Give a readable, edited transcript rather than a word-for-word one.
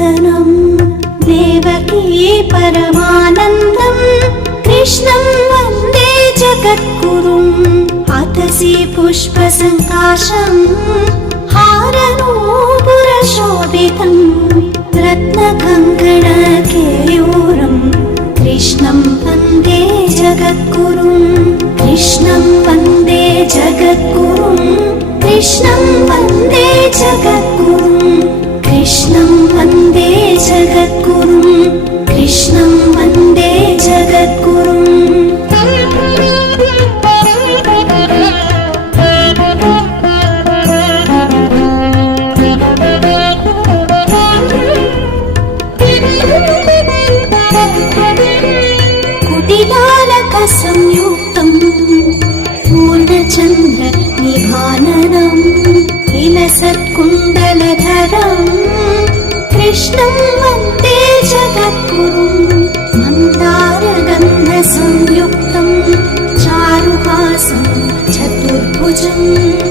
नन्दनम् देवकी परमानन्दं कृष्णं वन्दे जगद्गुरुम् अतसि पुष्पसङ्काशं हारनूपुरशोभितं रत्नकङ्कणकेयूरं कृष्णं वन्दे जगद्गुरुम् कृष्णं वन्दे जगद्गुरुम् कृष्णं वन्दे जगद्गुरुम् कृष्णं वन्दे जगद्गुरुम् कृष्णं वन्दे जगद्गुरुम् कुटिलालकसंयुक्तं पूर्णचन्द्रनिभाननं विलसत्कुण्डलधरं कृष्णं वन्दे जगद्गुरुम् मन्दारगन्धसंयुक्तं चारुहासं चतुर्भुजम्